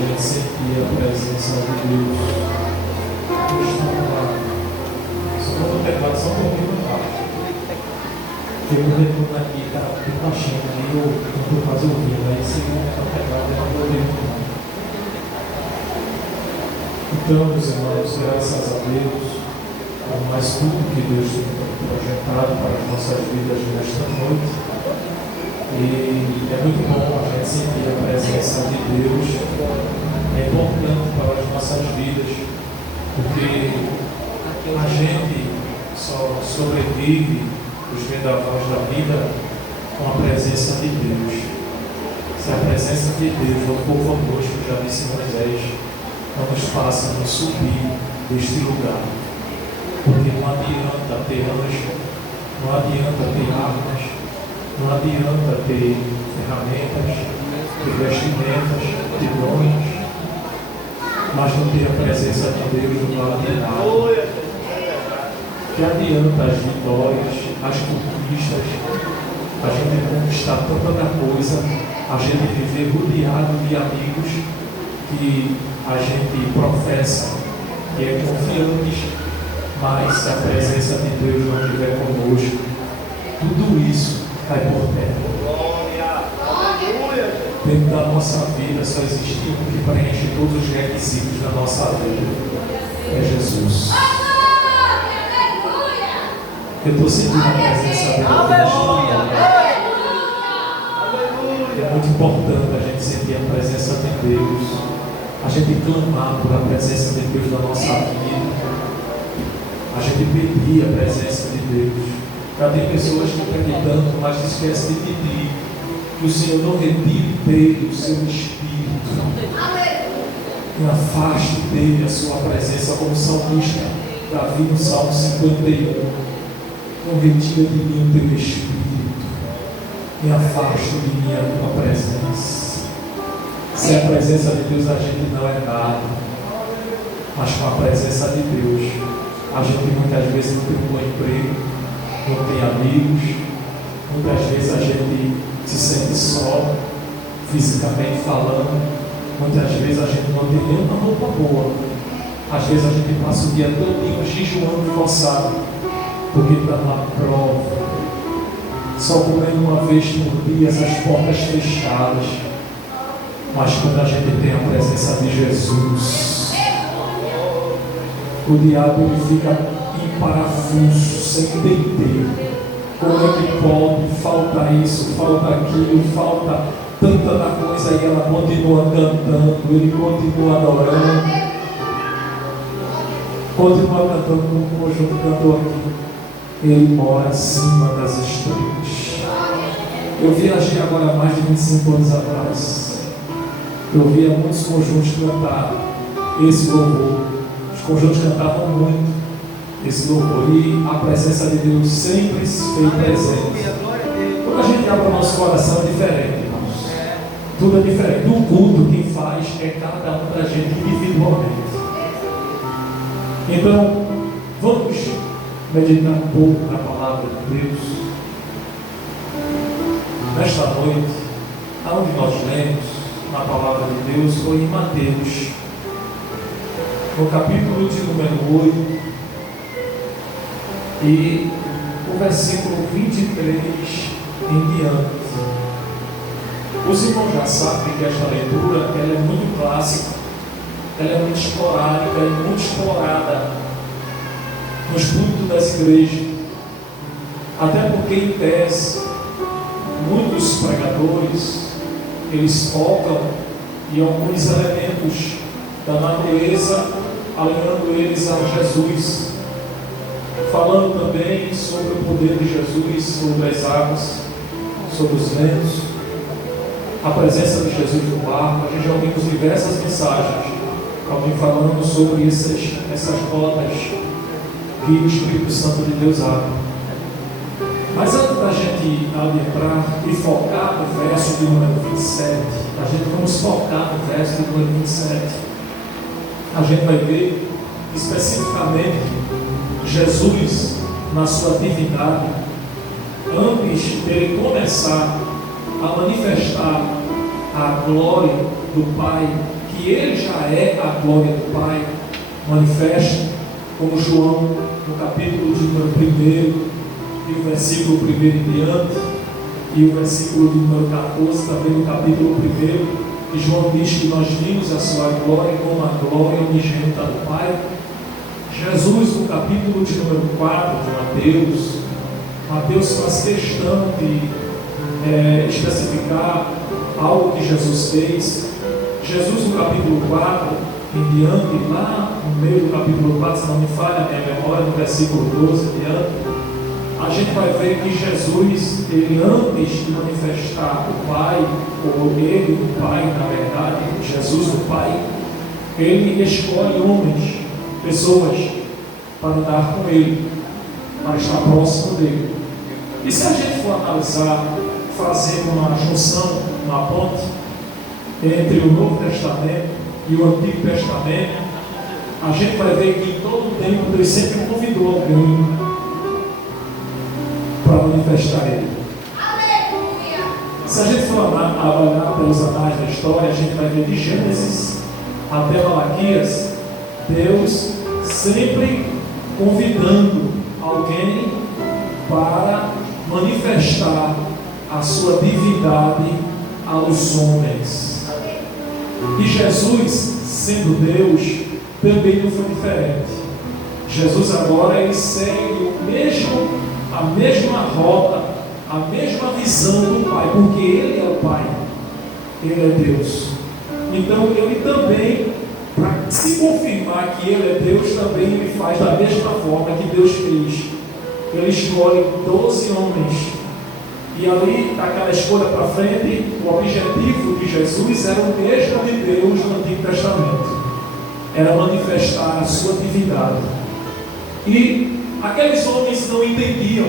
gente sentir a presença de Deus. Estamos lá. Só vou terminar só um pouquinho mais. Tem um retorno aqui, está bem baixinho, aí eu não estou quase ouvindo, aí se não está pegado, eu não vou ouvir muito. Então, meus irmãos, graças a Deus, por mais tudo que Deus tem projetado para as nossas vidas nesta noite. E é muito bom a gente sentir a presença de Deus. É importante para as nossas vidas, porque a gente só sobrevive os vendavais da vida com a presença de Deus. Se a presença de Deus não for conosco, já disse Moisés, não nos faça nos subir deste lugar. Porque não adianta ter anjo, não adianta ter armas, não adianta ter ferramentas, ter vestimentas, ter dons, mas não ter a presença de Deus não vale de nada. Que adianta as vitórias, as conquistas, a gente conquistar tanta coisa, a gente viver rodeado de amigos que a gente professa que é confiante, mas se a presença de Deus não estiver conosco, tudo isso cai por terra. Dentro da nossa vida só existe um que preenche todos os requisitos da nossa vida, é Jesus. Eu estou sentindo a presença dele. É muito importante a gente sentir a presença de Deus, a gente clamar por a presença de Deus na nossa vida, a gente pedir a presença de Deus. Já tem pessoas que pedem tanto, mas esquecem de pedir que o Senhor não retire dele o seu espírito, não afaste dele a sua presença, como o salmista Davi no Salmo 51. Não retira de mim o teu espírito, me afaste de mim a tua presença. Sem a presença de Deus a gente não é nada, mas com a presença de Deus a gente muitas vezes não tem um bom emprego, não tem amigos, muitas vezes a gente se sente só, fisicamente falando, muitas vezes a gente não tem nenhuma roupa boa, às vezes a gente passa o dia todo jejuando e forçado, porque está numa prova, só comendo uma vez por dia, essas portas fechadas. Mas quando a gente tem a presença de Jesus, o diabo ele fica em parafuso, sem entender como é que pode, falta isso, falta aquilo, falta tanta da coisa, e ela continua cantando, ele continua adorando, continua cantando como o conjunto cantou aqui. Ele mora acima das estrelas. Eu viajei agora há mais de 25 anos atrás. Eu via muitos conjuntos cantar esse louvor. Os conjuntos cantavam muito esse louvor. E a presença de Deus sempre se fez presente. Quando a gente abre o nosso coração é diferente, irmãos. Tudo é diferente. O culto quem faz é cada um da gente individualmente. Então, vamos meditar um pouco na palavra de Deus nesta noite. Aonde nós lemos na palavra de Deus foi em Mateus, no capítulo de número 8 e o versículo 23 em diante. Os irmãos já sabem que esta leitura ela é muito clássica, ela é muito esporádica e muito explorada nos cultos das igrejas, até porque em tese muitos pregadores eles focam em alguns elementos da natureza, alinhando eles a Jesus, falando também sobre o poder de Jesus, sobre as águas, sobre os ventos, a presença de Jesus no barco. A gente já ouvimos diversas mensagens, alguém falando sobre essas rodas que o Espírito Santo de Deus abre. Mas antes da gente adentrar e focar no verso de número 27, a gente vamos focar no verso de número 27. A gente vai ver especificamente Jesus na sua divindade, antes dele começar a manifestar a glória do Pai que Ele já é a glória do Pai manifesta, como João no capítulo de número 1 e o versículo 1 em diante, e o versículo de número 14 também no capítulo 1, que João diz que nós vimos a sua glória como a glória unigênita do Pai. Jesus, no capítulo de número 4 de Mateus faz questão de especificar algo que Jesus fez. Jesus, no capítulo 4 em diante, lá no meio do capítulo 4, se não me falha a minha memória, no versículo 12 em diante, a gente vai ver que Jesus, ele antes de manifestar o Pai, ou ele, o Pai, na verdade, Jesus, o Pai, ele escolhe homens, pessoas, para andar com ele, para estar próximo dele. E se a gente for analisar, fazer uma junção, uma ponte, entre o Novo Testamento e o Antigo Testamento, a gente vai ver que em todo o tempo Deus sempre convidou alguém para manifestar Ele. Se a gente for avaliar pelos anais da história, a gente vai ver de Gênesis até Malaquias, Deus sempre convidando alguém para manifestar a sua divindade aos homens. E Jesus, sendo Deus, também não foi diferente. Jesus agora ele segue a mesma rota, a mesma visão do Pai, porque Ele é o Pai, Ele é Deus. Então Ele também, para se confirmar que Ele é Deus, também Ele faz da mesma forma que Deus fez. Ele escolhe 12 homens. E ali, naquela escolha para frente, o objetivo de Jesus era o mesmo de Deus no Antigo Testamento. Era manifestar a sua divindade. E aqueles homens não entendiam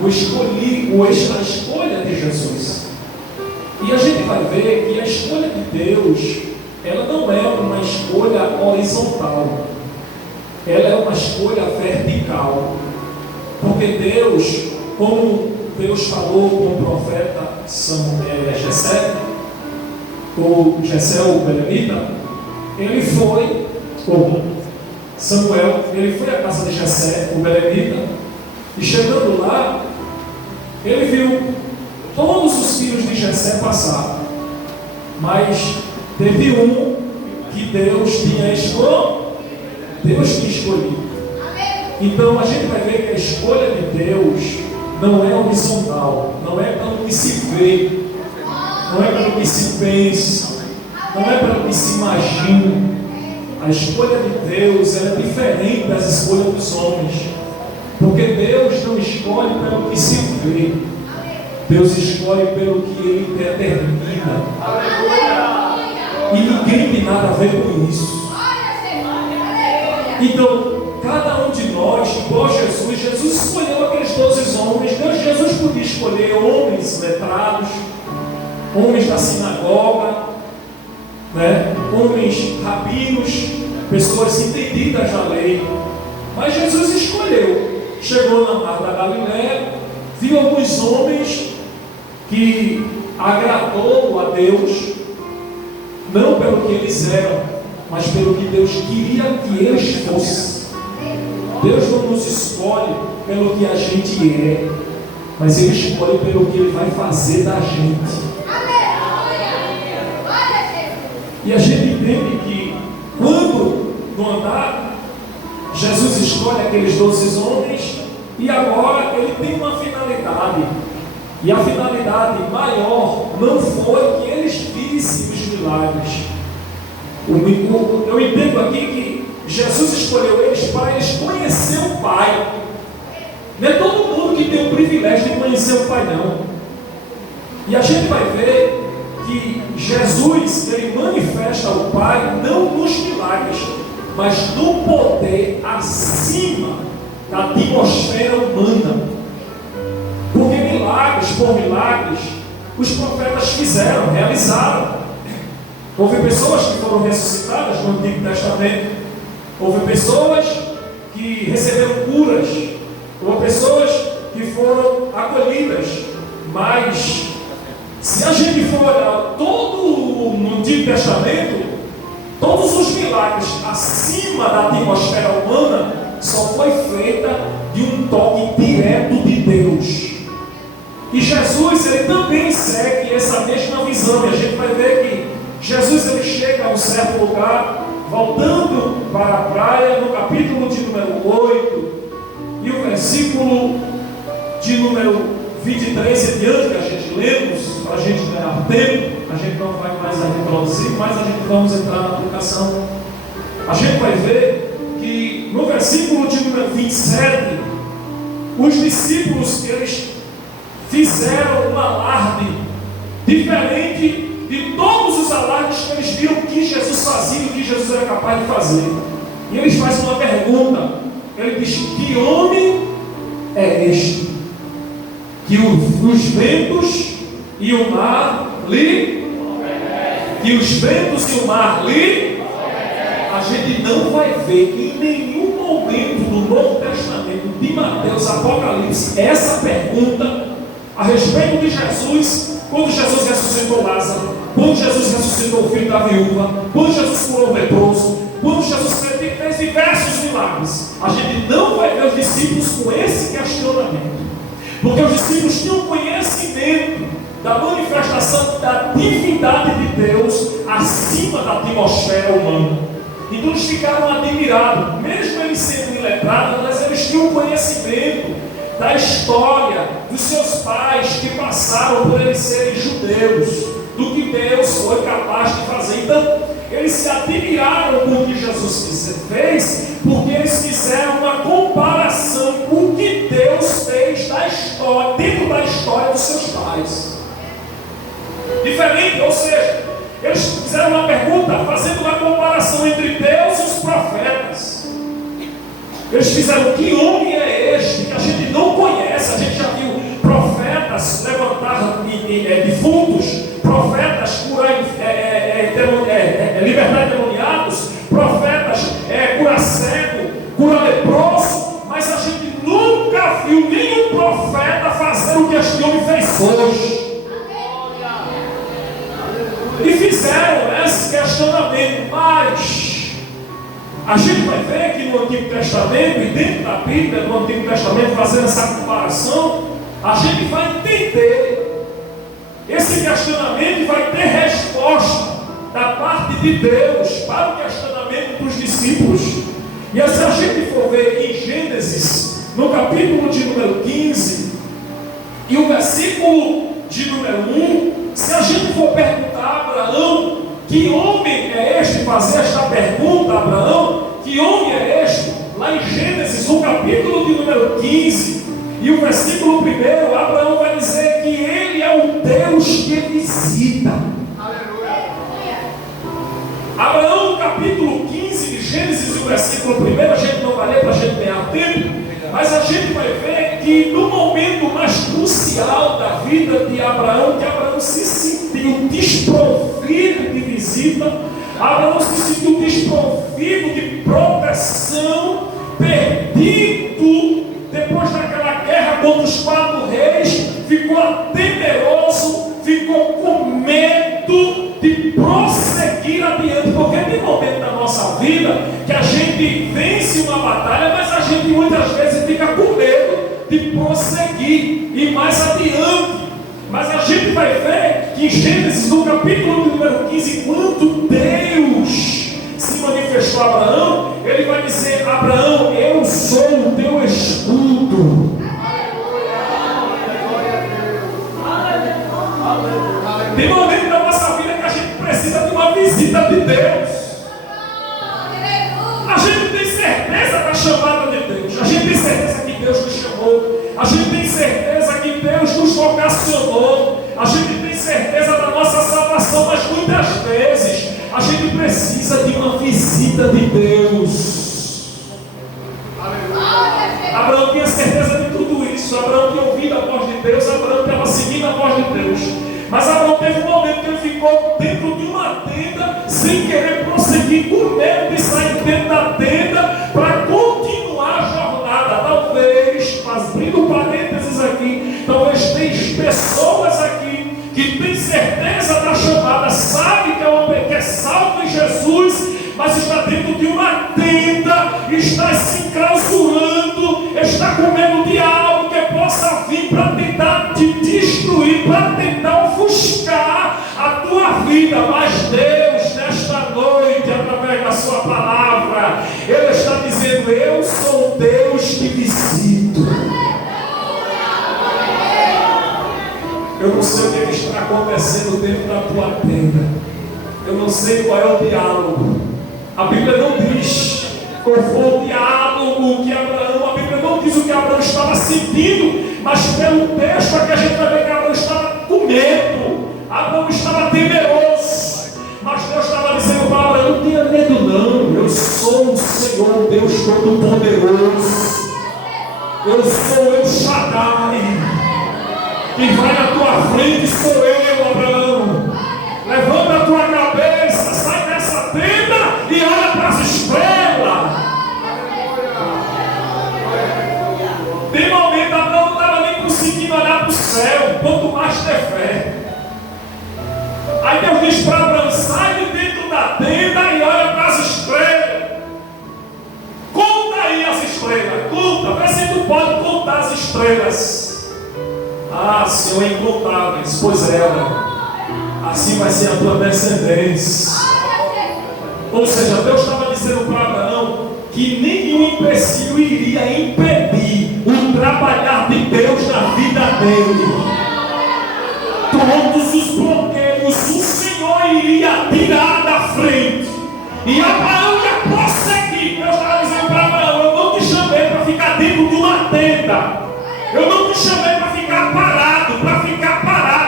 a escolha de Jesus. E a gente vai ver que a escolha de Deus, ela não é uma escolha horizontal. Ela é uma escolha vertical. Porque Deus, como Deus falou com o profeta Jessé, ou Jessé, o belemita, ele foi, ou Samuel, ele foi à casa de Jessé, o belemita, e chegando lá, ele viu todos os filhos de Jessé passar, mas teve um que Deus tinha escolhido. Então a gente vai ver que a escolha de Deus não é horizontal, não é pelo que se vê, não é pelo que se pensa, não é pelo que se imagina. A escolha de Deus é diferente das escolhas dos homens, porque Deus não escolhe pelo que se vê, Deus escolhe pelo que Ele determina. E ninguém tem nada a ver com isso. Então, cada um de nós, igual Jesus escolheu aqueles 12 homens. Jesus podia escolher homens letrados, homens da sinagoga, homens rabinos, pessoas entendidas da lei. Mas Jesus escolheu. Chegou na Mar da Galileia, viu alguns homens que agradou a Deus, não pelo que eles eram, mas pelo que Deus queria que eles fossem. Deus não nos escolhe pelo que a gente é, mas Ele escolhe pelo que Ele vai fazer da gente. E a gente entende que quando no andar, Jesus escolhe aqueles 12 homens e agora Ele tem uma finalidade. E a finalidade maior não foi que eles vissem os milagres. Eu entendo aqui que Jesus escolheu eles para eles conhecer o Pai. Não é todo mundo que tem o privilégio de conhecer o Pai, não. E a gente vai ver que Jesus, ele manifesta o Pai não nos milagres, mas no poder acima da atmosfera humana. Porque milagres por milagres, os profetas fizeram, realizaram. Houve pessoas que foram ressuscitadas no Antigo Testamento. Houve pessoas que receberam curas. Houve pessoas que foram acolhidas. Mas, se a gente for olhar todo no Antigo Testamento, Todos os milagres acima da atmosfera humana só foi feita de um toque direto de Deus. E Jesus, ele também segue essa mesma visão. E a gente vai ver que Jesus, ele chega a um certo lugar, voltando para a praia, no capítulo de número 8, e o versículo de número 23 em diante, que a gente lemos, para a gente ganhar tempo. A gente não vai mais reproduzir, mas a gente vamos entrar na aplicação. A gente vai ver que no versículo de número 27, os discípulos, eles fizeram um alarde diferente de todos os alardes que eles viram que Jesus fazia e que Jesus era capaz de fazer. E eles fazem uma pergunta. Ele diz: que homem é este que os ventos e o mar lhe... que os ventos e o mar lhe... A gente não vai ver em nenhum momento do Novo Testamento, de Mateus, Apocalipse, essa pergunta a respeito de Jesus, quando Jesus ressuscitou Lázaro, quando Jesus ressuscitou o filho da viúva, quando Jesus curou o leproso, quando Jesus fez diversos milagres. A gente não vai ver os discípulos com esse questionamento, porque os discípulos tinham conhecimento da manifestação da divindade de Deus acima da atmosfera humana. Então eles ficaram admirados, mesmo eles sendo iletrados, mas eles tinham conhecimento da história dos seus pais que passaram por eles serem judeus, do que Deus foi capaz de fazer. Então eles se admiraram com o que Jesus fez, porque eles fizeram uma comparação com o que Deus fez da história, dentro da história dos seus pais. Diferente, ou seja, eles fizeram uma pergunta fazendo uma comparação entre Deus e os profetas. Eles fizeram: que homem é este que a gente não conhece? A gente já viu profetas levantar defuntos, profetas curar, libertar endemoniados, profetas curar cego, curar leproso, mas a gente nunca viu nenhum profeta fazer o que este homem fez hoje. E fizeram esse questionamento, mas a gente vai ver que no Antigo Testamento, e dentro da Bíblia, no Antigo Testamento, fazendo essa comparação, a gente vai entender esse questionamento e vai ter resposta da parte de Deus para o questionamento dos discípulos. E se a gente for ver em Gênesis, no capítulo de número 15, e o versículo de número 1, se a gente for perguntar a Abraão: que homem é este? Fazer esta pergunta a Abraão: que homem é este? Lá em Gênesis, no capítulo de número 15, e o versículo 1, Abraão vai dizer que ele é o Deus que visita. Aleluia. Abraão, no capítulo 15 de Gênesis, o versículo 1, a gente não vai ler para a gente ganhar tempo, mas a gente vai ver que no momento mais crucial da vida de Abraão, que Abraão se sentiu desprovido de visita, Abraão se sentiu desprovido de proteção, perdido depois daquela guerra contra os 4 reis, ficou temeroso, ficou com medo de prosseguir adiante, porque tem momento da nossa vida que a gente vence uma batalha, mas a gente muitas vezes fica com medo de prosseguir e mais adiante. Mas a gente vai ver que em Gênesis, no capítulo número 15, quando Deus se manifestou a Abraão, ele vai dizer: Abraão, eu sou o teu escudo. Tem momento da nossa vida que a gente precisa de uma visita de Deus. A gente tem certeza da chamada de Deus. A gente tem certeza que Deus nos chamou. A gente tem certeza que Deus nos vocacionou. A gente tem certeza da nossa salvação, mas muitas vezes a gente precisa de uma visita de Deus. Abraão tinha certeza de tudo isso. Abraão tinha ouvido a voz de Deus. Abraão estava seguindo a voz de Deus. Mas Abraão teve um momento que ele ficou dentro de uma tenda, sem querer prosseguir, com medo de sair dentro da tenda para continuar a jornada. Talvez, abrindo parênteses aqui, talvez tem pessoas aqui que têm certeza da chamada, sabe que é salvo em Jesus. Jesus, mas está dentro de uma tenda, está se enclausurando, está com medo de algo que possa vir para tentar te destruir, para tentar ofuscar a tua vida. Mas Deus, nesta noite, através da sua palavra, Ele está dizendo: eu sou Deus que visito. Eu não sei o que está acontecendo dentro da tua tenda. Eu não sei qual é o diálogo. A Bíblia não diz qual foi o diálogo que Abraão, a Bíblia não diz o que Abraão estava sentindo, mas pelo texto aqui a gente vai ver que Abraão estava com medo, Abraão estava temeroso, mas Deus estava dizendo para Abraão: não tenha medo não, eu sou o Senhor, Deus Todo-Poderoso, eu sou o El Shaddai, quem vai na tua frente sou eu, Abraão. Levanta a tua cabeça, sai dessa tenda e olha para as estrelas. Tem momento Abraão não estava nem conseguindo olhar para o céu, quanto mais ter fé. Aí Deus diz para Abraão: sai de dentro da tenda e olha para as estrelas. Conta aí as estrelas, conta, vê se tu pode contar as estrelas. Ah, Senhor, é incontáveis, pois ela. Assim vai ser a tua descendência. Ou seja, Deus estava dizendo para Abraão que nenhum empecilho iria impedir o trabalhar de Deus na vida dele. Todos os bloqueios o Senhor iria tirar da frente. E Abraão ia prosseguir. Deus estava dizendo para Abraão: eu não te chamei para ficar dentro de uma tenda. Eu não te chamei para ficar parado,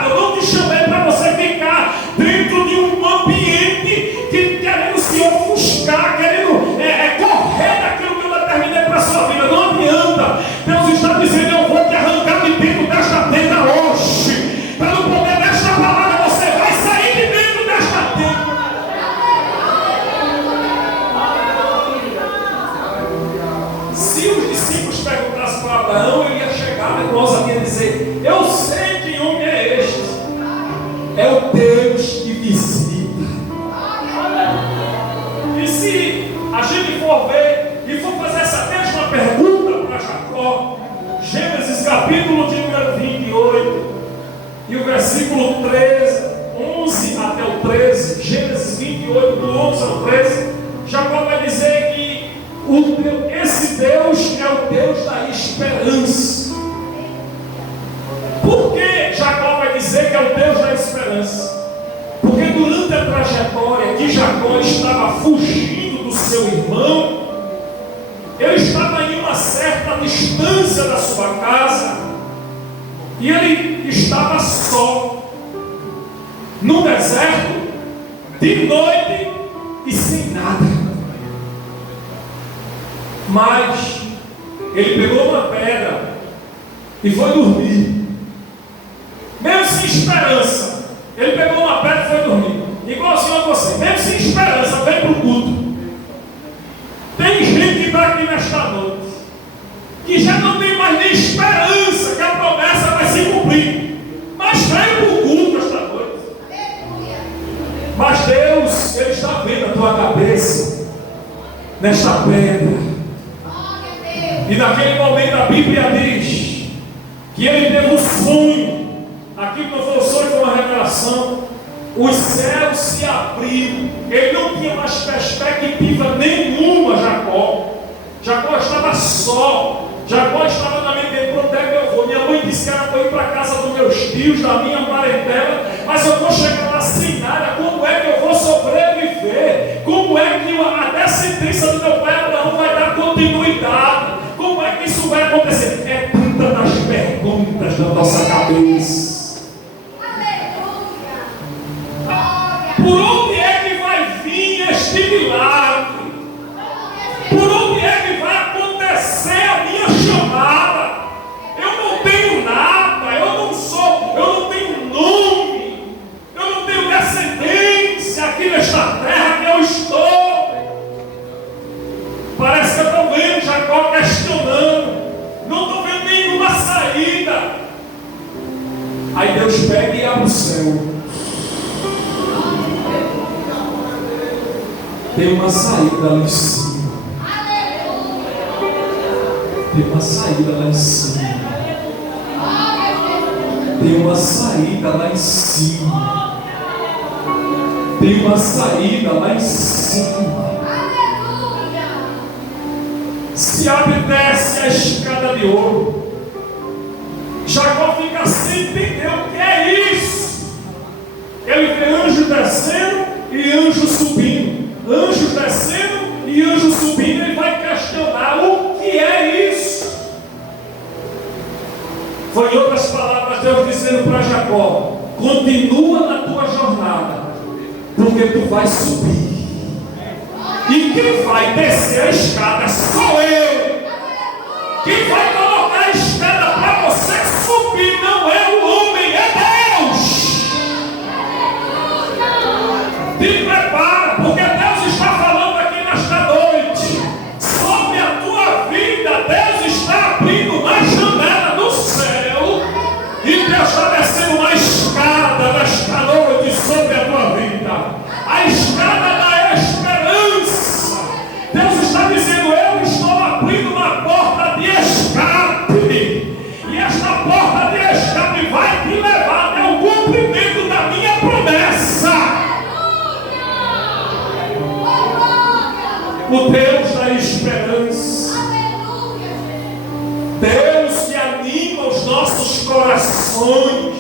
Eu não te chamei para você ficar dentro de um ambiente que querendo se ofuscar, querendo correr daquilo que eu determinei para a sua vida. Não adianta. Deus está dizendo: eu vou te arrancar de dentro desta tenda hoje. Pelo poder desta palavra, você vai sair de dentro desta tenda. Se os discípulos perguntassem para Abraão, ele ia chegar nervoso e dizer: eu sei que homem é este. É o Deus que visita. E se a gente for ver e for fazer essa mesma pergunta para Jacó, Gênesis capítulo de número 28 e o versículo 11 até o 13, Gênesis 28 do 11 ao 13, Jacó vai dizer que esse Deus é o Deus da esperança. Por que Jacó vai dizer que é o Deus da esperança? Porque durante a trajetória que Jacó estava fugindo do seu irmão, ele estava em uma certa distância da sua casa e ele estava só no deserto, de noite e sem nada. Mas ele pegou uma pedra e foi dormir. Mesmo sem esperança, ele pegou uma pedra e foi dormir. Igualzinho a você, mesmo sem esperança, vem para o culto. Tem gente que está aqui nesta noite, que já não tem mais nem esperança que a promessa vai se cumprir, mas vem para o culto esta noite. Mas Deus, Ele está vendo a tua cabeça nesta pedra. E naquele momento a Bíblia diz que ele teve um sonho. Aquilo não foi um sonho, foi uma revelação. Os céus se abriram. Ele não tinha mais perspectiva nenhuma, Jacó. Jacó estava só. Jacó estava na mente dele: para onde é que eu vou? Minha mãe disse que era para ir para a casa dos meus tios, da minha parentela, mas eu vou chegar lá sem nada. Como é que eu vou sobreviver? Como é que a descendência do meu pai Abraão vai dar continuidade? Como é que isso vai acontecer? É tanta das perguntas da nossa cabeça. Por onde é que vai vir este milagre? Por onde é que vai acontecer a minha chamada? Eu não tenho nada, eu não tenho nome, eu não tenho descendência aqui nesta terra que eu estou. Parece que eu estou vendo Jacó questionando, não estou vendo nenhuma saída. Aí Deus pega e abre o céu. Tem uma saída lá em cima. Tem uma saída lá em cima. Tem uma saída lá em cima. Tem uma saída lá em cima. Se abre e desce a escada de ouro. Jacó fica sem entender o que é isso. Ele vê anjos descendo e anjos subindo. Anjos descendo e anjos subindo. Ele vai questionar o que é isso. Foi em outras palavras Deus dizendo para Jacó: continua na tua jornada, porque tu vais subir. E quem vai descer a escada sou eu. Quem vai colocar a escada para você subir não é o homem, é Deus. Te prepara, porque Deus está falando aqui nesta noite. Sobre a tua vida, Deus está abrindo uma janela do céu. E Deus está descendo uma escada nesta noite sobre a tua vida. A escada da esperança. Deus está dizendo: eu estou abrindo uma porta de escape. E esta porta de escape vai te levar até o cumprimento da minha promessa. O Deus da esperança. Deus que anima os nossos corações.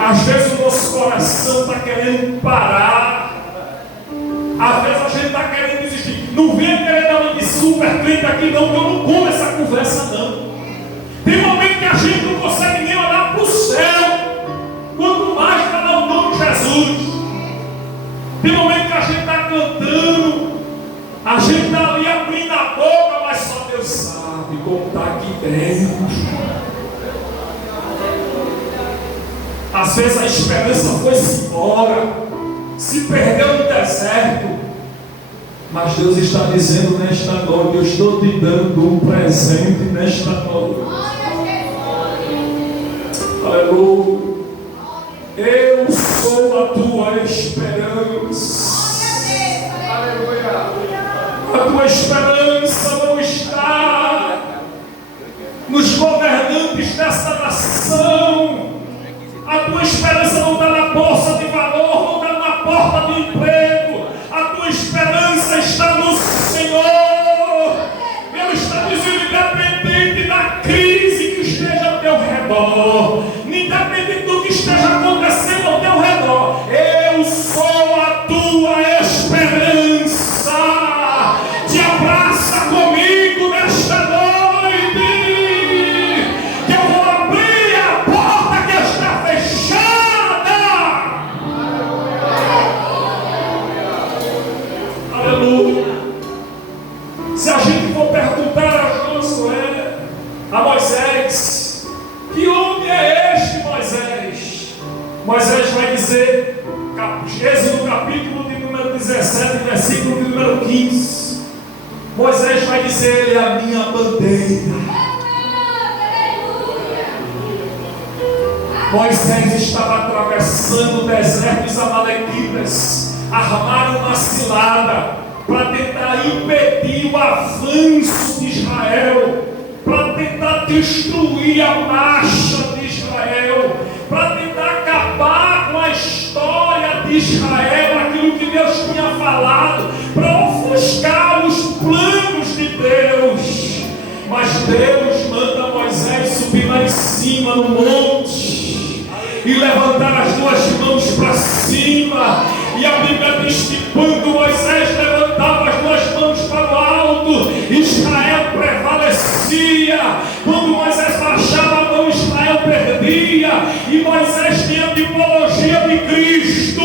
Às vezes o nosso coração está querendo parar. Às vezes a gente está querendo desistir. Não venha querer dar uma de super crente aqui não, que eu não como essa conversa não. Tem momento que a gente não consegue nem olhar para o céu, quanto mais para dar o nome de Jesus. Tem momento que a gente está cantando, a gente está ali abrindo a boca, mas só Deus sabe como está aqui dentro. Às vezes a esperança foi-se embora, se perdeu no deserto. Mas Deus está dizendo nesta noite: eu estou te dando um presente nesta noite. Aleluia. Eu sou a tua esperança. Aleluia. A tua esperança não está nos governantes desta nação. A tua esperança não está na bolsa de valor, não está na porta de emprego. A tua esperança está no Senhor. Ele está dizendo: independente da crise que esteja ao teu redor, independente do que esteja acontecendo ao teu redor, eu sou a tua esperança. Te abraça comigo nesta noite. Se a gente for perguntar a Josué, a Moisés: que homem é este, Moisés? Moisés vai dizer, Êxodo capítulo de número 17, versículo de número 15. Moisés vai dizer: ele é a minha bandeira. Moisés estava atravessando o deserto dos amalequitas, armaram uma cilada para tentar impedir o avanço de Israel, para tentar destruir a marcha de Israel, para tentar acabar com a história de Israel, aquilo que Deus tinha falado, para ofuscar os planos de Deus. Mas Deus manda Moisés subir lá em cima no monte e levantar as duas mãos para cima. E a Bíblia diz que quando Moisés levantava as duas mãos para o alto, Israel prevalecia. Quando Moisés baixava a mão, Israel perdia. E Moisés tinha a tipologia de Cristo.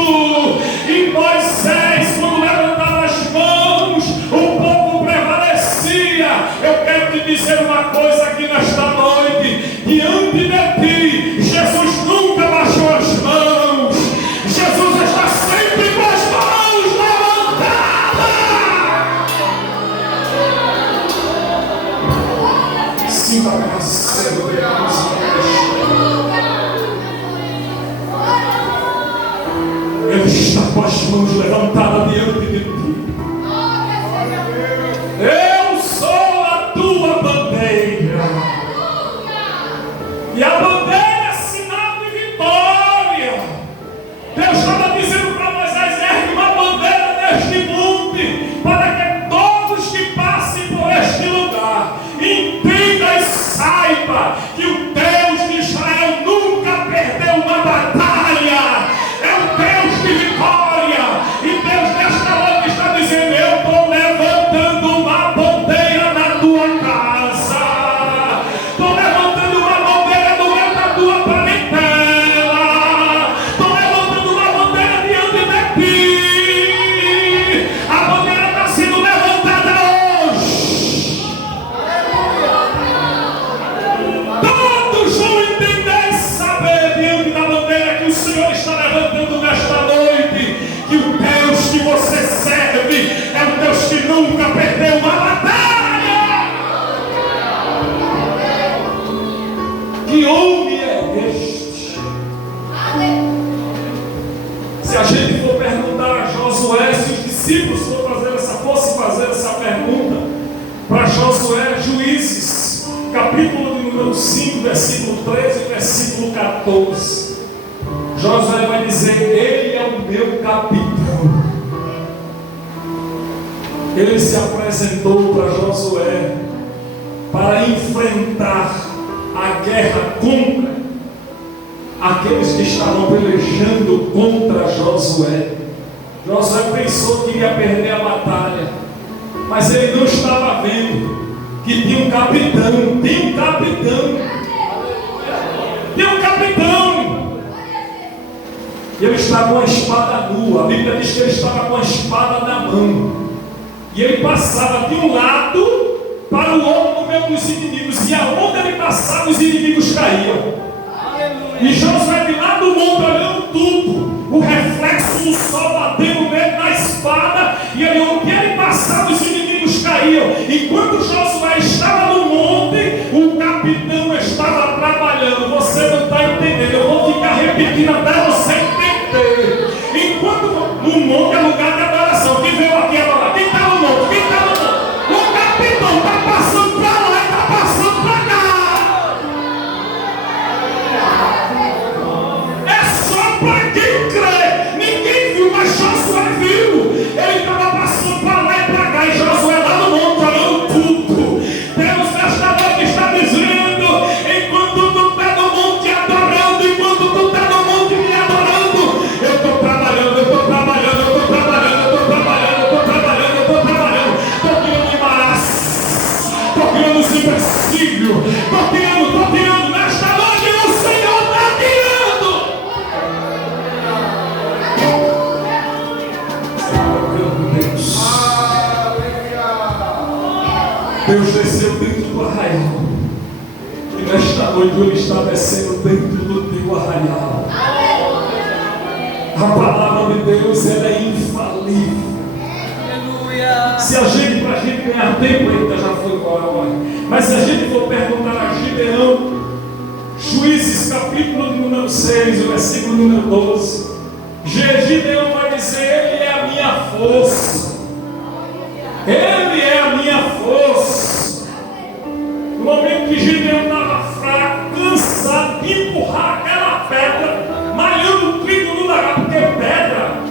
E Moisés, quando levantava as mãos, o povo prevalecia. Eu quero te dizer uma coisa aqui nesta noite: diante de ti, Jesus nunca baixou as mãos. Jesus está sempre com as mãos levantadas. Sim, diante de ti. Eu sou a tua bandeira. E a bandeira é sinal de vitória. Deus estava dizendo para Moisés: ergue uma bandeira neste monte, para que todos que passem por este lugar entendam e saibam que o Deus de Israel nunca perdeu uma batalha. É um Deus de vitória. E Deus nesta hora está dizendo: eu estou levantando uma bandeira na tua casa. Estou levantando uma bandeira no meio da tua parentela. Estou levantando uma bandeira diante de ti. A bandeira está sendo levantada hoje. Todos vão entender e saber diante da bandeira que o Senhor está levantando nesta noite, que o Deus que você serve é um Deus que nunca perdeu uma batalha. Que homem é este? Se a gente for perguntar a Josué, se os discípulos fossem fazer essa pergunta para Josué, Juízes, capítulo de número 5, versículo 13 e versículo 14. Josué vai dizer: ele é o meu capitão. Ele se apresentou para Josué para enfrentar a guerra contra aqueles que estavam pelejando contra Josué. Josué pensou que ia perder a batalha, mas ele não estava vendo que tinha um capitão. Ele está com a espada nua. A Bíblia diz que ele estava com a espada na mão. E ele passava de um lado para o outro no meio dos inimigos. E aonde ele passava, os inimigos caíam. E Josué de lá do monte olhando tudo. O reflexo do sol batendo nele na espada. E ele, onde ele passava, os inimigos caíam. Enquanto Josué estava no monte, o capitão estava trabalhando. Você não está entendendo. Eu vou ficar repetindo até você entender. Enquanto no monte é lugar de adoração. Quem veio aqui adorar? Quem está no monte? Quem está no monte? O capitão está passando para lá e está passando para cá. É só para quem crê. Ninguém viu, mas Josué viu. Ele estava passando para lá e para cá. E Josué lá no monte olhando tudo. Deus nesta noite está dizendo: enquanto tu está no monte adorando, enquanto tu está no monte me adorando, eu estou trabalhando, eu estou trabalhando, eu estou trabalhando, eu estou trabalhando, eu estou trabalhando, eu estou trabalhando. Estou tirando embaraço, estou tirando os empecilhos, estou tirando. Nesta noite o Senhor está tirando. Deus desceu dentro do arraial. E nesta noite Ele está descendo dentro do teu arraial. A palavra de Deus, ela é infalível. Se a gente, para a gente ganhar tempo, ainda já foi embora agora. Mas se a gente for perguntar a Gideão, Juízes capítulo número 6, o versículo número 12, Gideão vai dizer: ele é a minha força. Ele é a minha força. No momento que Gideão estava fraco, cansado de empurrar aquela pedra, malhando o trigo no lagar, porque pedra,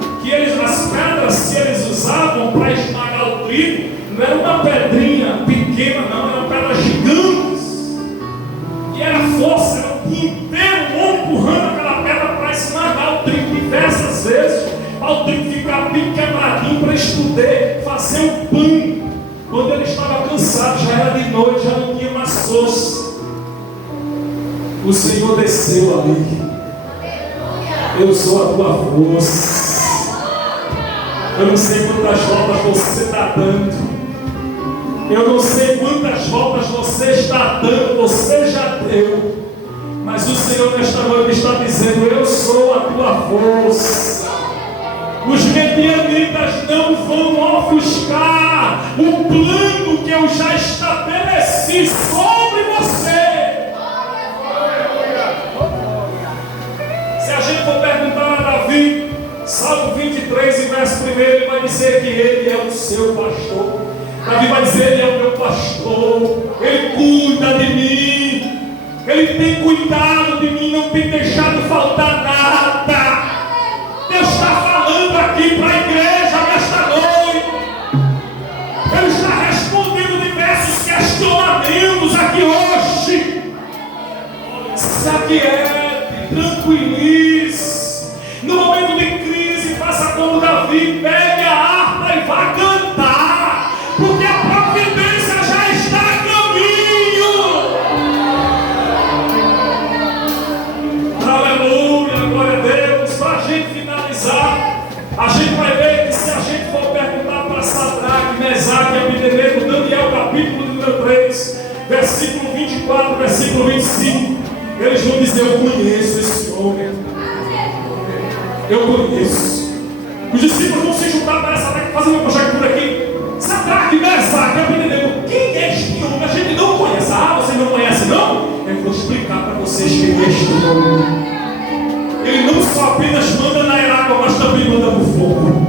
as pedras que eles usavam para esmagar o trigo, não era uma pedrinha pequena, não, eram pedras gigantes. E era força, era o dia inteiro o homem empurrando aquela pedra para esmagar o trigo diversas vezes, para o trigo ficar bem quebradinho, para eles poder fazer o pão. Quando ele estava cansado, já era de noite, já não tinha mais força. O Senhor desceu ali. Eu sou a tua força. Eu não sei quantas voltas você está dando. Eu não sei quantas voltas você está dando, você já deu. Mas o Senhor nesta noite está dizendo: eu sou a tua força. Os medianitas não vão ofuscar o plano que eu já estabeleci sobre você. Se a gente for perguntar a Davi, Salmo 23, verso 1, ele vai dizer: dizer que Ele é o seu pastor. Davi vai dizer: Ele é o meu pastor, Ele cuida de mim, Ele tem cuidado de mim, não tem deixado faltar nada. Deus está falando aqui para a igreja nesta noite. Ele está respondendo diversos questionamentos aqui hoje. Se aquiete, tranquilize. No momento de crise, faça como Davi, pegue a harpa e vá cantar, porque a providência já está a caminho. Aleluia, glória a Deus. Para a gente finalizar, a gente vai ver que se a gente for perguntar para Sadraque, Mesaque e Abdenego, Daniel capítulo número 3, versículo 24, versículo 25, eles vão dizer: eu conheço esse homem, eu conheço. Os discípulos vão se juntar para Sadraque, fazer uma conjectura aqui. Sadraque, Mesaque, Abdenego, quem é este homem? A gente não conhece. Ah, você não conhece não? Eu vou explicar para vocês quem é este homem. Ele não só apenas manda na água, mas também manda no fogo.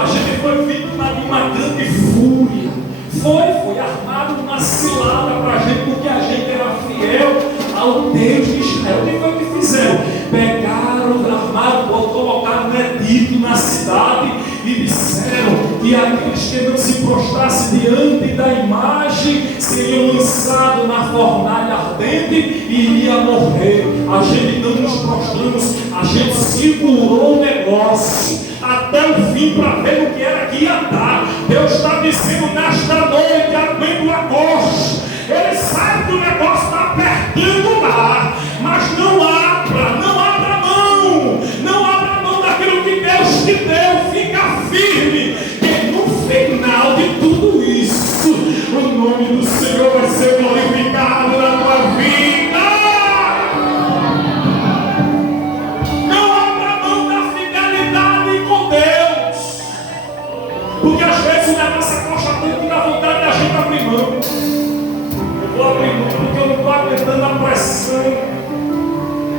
A gente foi vítima de uma grande fúria. Foi armado uma cilada para a gente, porque a gente era fiel ao Deus de Israel. O que foi que fizeram? Pegaram, armaram, colocaram um edito na cidade e disseram que aqueles que não se prostrassem diante da imagem seriam lançados na fornalha ardente e iriam morrer. A gente não nos prostramos, a gente segurou o negócio até o fim para ver o que era que ia dar. Deus está dizendo nesta noite: aguenta o agosto. Ele sabe que o negócio está apertando lá, mas não abra mão, não abra mão daquilo que Deus te deu. Fica firme, e no final de tudo isso, o nome do Senhor vai ser glorificado na tua vida. Porque às vezes o negócio acocha tanto que dá vontade da gente abrir mão. Eu vou abrir mão porque eu não estou aguentando a pressão.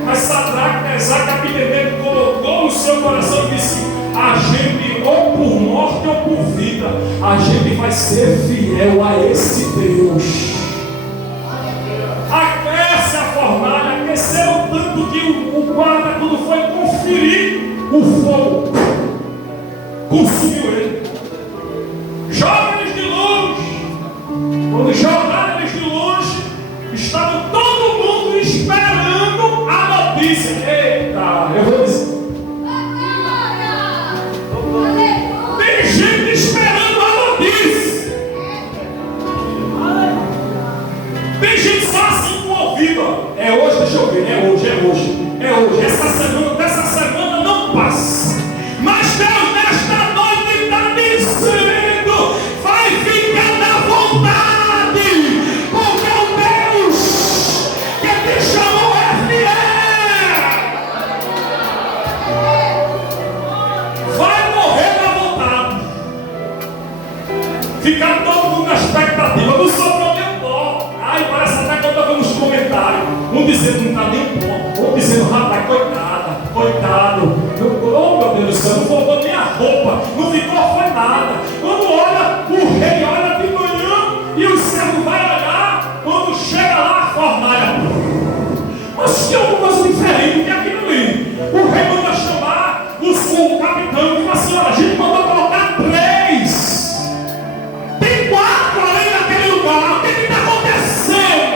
Mas Sadraque, Mesaque e Abdenego colocou no seu coração e disse: a gente, ou por morte ou por vida, a gente vai ser fiel a esse Deus. Aquece a fornalha, aqueceu tanto que o guarda, quando foi conferir, o fogo consumiu ele. Joga eles de longe. Quando jogaram eles de longe, estava todo mundo esperando a notícia. Eita, eu vou dizer. Tem gente esperando a notícia. Tem gente só assim com o ouvido. É hoje, deixa eu ver. É hoje. Dessa semana não passa. Mas Deus nesta noite está dizendo: vai ficar na vontade, porque o Deus que te chamou é fiel. Vai morrer na vontade. Ficar todo mundo na expectativa. Não sobrou nem pó. Ai, parece até que eu estou vendo nos comentários. Um dizendo que não está nem pó, outro dizendo: rapaz, coitado. Oh, meu Deus do céu, não faltou nem a roupa, não ficou foi nada. Quando olha, o rei olha de manhã e o servo vai olhar. Quando chega lá, a fornalha. Mas tem alguma coisa diferente do que aquilo ali. O rei manda chamar o capitão e diz assim: olha, a gente mandou colocar 3. Tem 4 além daquele lugar. O que está acontecendo?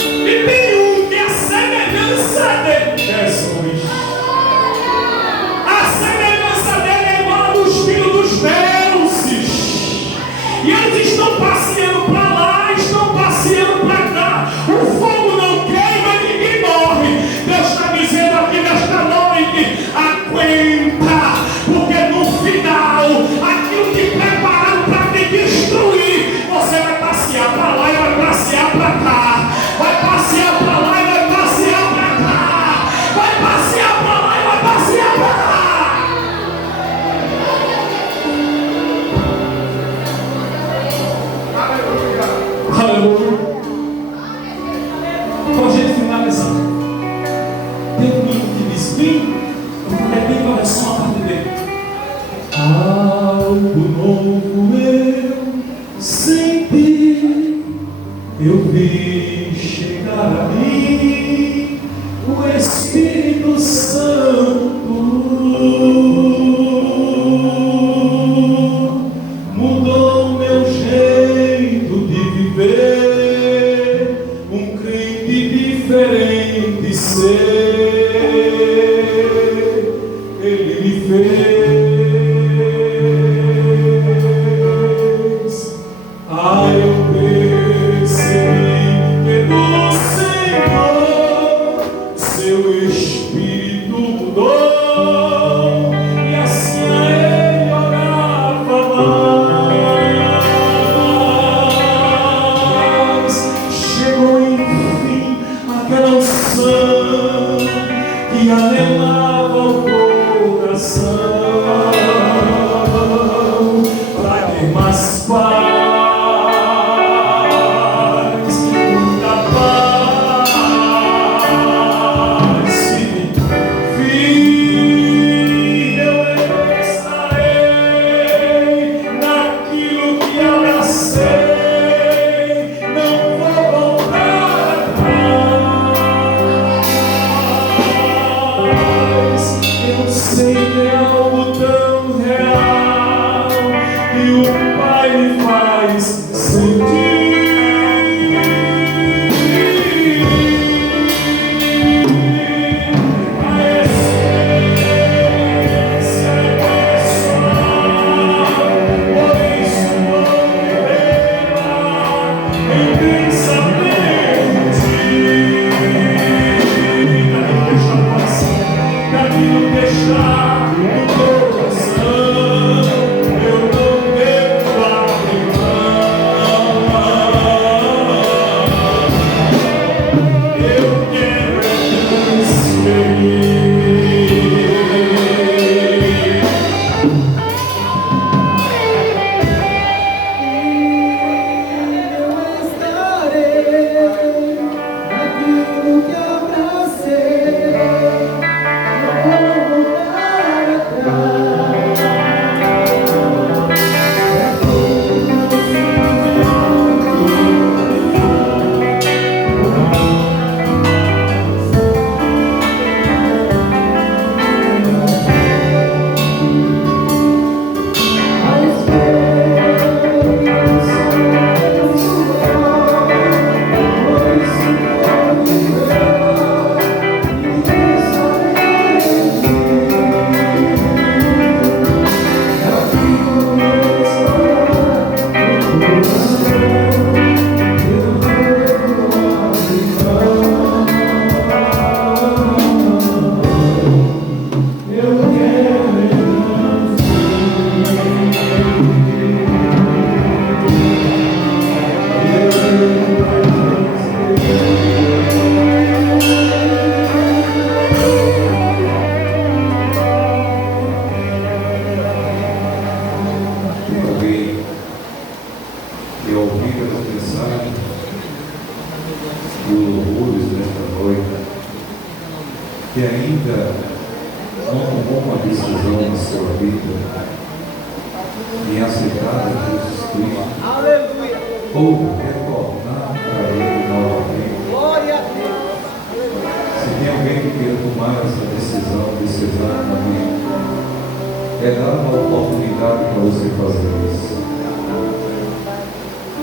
E tem um que é semelhança dele. Jesus. A semelhança dele é igual a dos filhos dos deuses. E eles estão passeando para lá, estão passeando para cá. O fogo não queima e ninguém morre. Deus está dizendo aqui nesta noite: fez. Ah, eu percebi que no Senhor seu Espírito mudou, e assim a ele orava mais. Chegou enfim aquela unção que anelava o coração para ter mais paz, muita paz. Filho, eu estarei naquilo que abracei, não vou voltar atrás. Eu sei que é algo tão real e o Pai me faz sentir. A essência é pessoal, por isso vou vivê-la intensamente. Caminho que está no coração, eu não devo abrir mão. Eu quero transferir. Eu estarei naquilo que abracei, não vou voltar atrás. A esperança é sua, pois se for viver, Tem alguém que ouviu essa mensagem e os louvores desta noite que ainda não tomou uma decisão na sua vida em aceitar a Jesus Cristo Aleluia! ou retornar para Ele novamente? Glória a Deus! Se tem alguém que queira tomar essa decisão desse exato momento, é dar uma oportunidade para você fazer isso.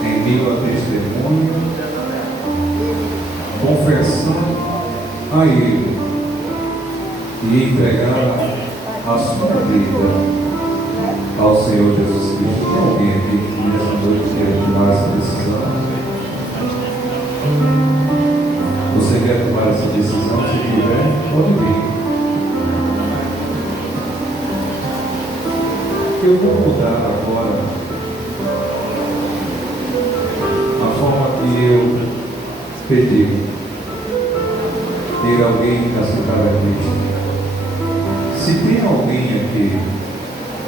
Em meio a testemunho, confessando a Ele e entregar a sua vida ao Senhor Jesus Cristo. Tem alguém aqui que nessa noite quer tomar essa decisão? Você quer tomar essa decisão? Se tiver, pode vir. Eu vou mudar agora a forma que eu pedi. Ter alguém que aceitar a Cristo. Se tem alguém aqui,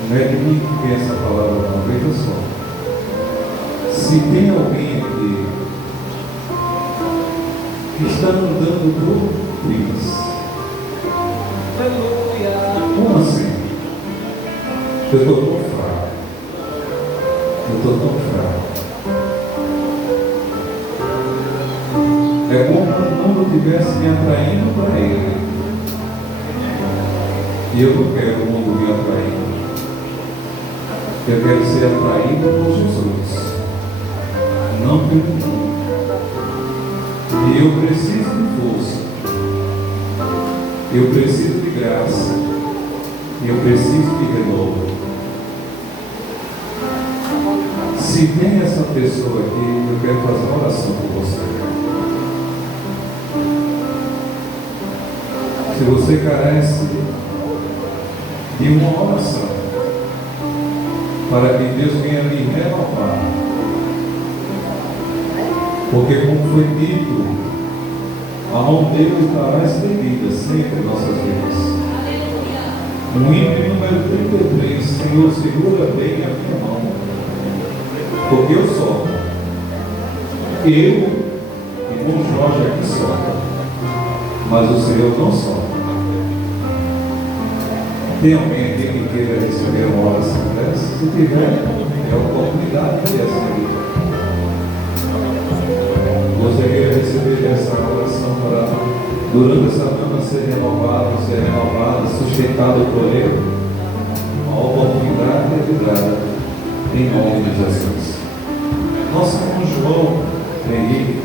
não é de mim que vem essa palavra, não, veja só. Se tem alguém aqui que está andando doutrinas, Aleluia! como assim? Eu estou tão fraco. Eu estou tão fraco. É como se o mundo estivesse me atraindo para Ele. E eu não quero o mundo me atraindo. Eu quero ser atraído por Jesus, não pelo mundo. E eu preciso de força. Eu preciso de graça. E Eu preciso de renovo. Se tem essa pessoa aqui, eu quero fazer uma oração por você. Se você carece de uma oração para que Deus venha lhe renovar, porque como foi dito, a mão dele estará estendida sempre em nossas vidas. No hino número 33, Senhor, segura bem a minha mão, porque eu sofro. Eu e irmão Jorge aqui sofre, mas o Senhor não sofre. Tem alguém aqui que queira receber uma oração dessa? Se tiver, é a oportunidade de receber. Você quer receber essa oração para, durante essa semana, ser renovado, sustentado por Ele? A oportunidade é lhe dada em nome de Jesus. Nosso irmão João Henrique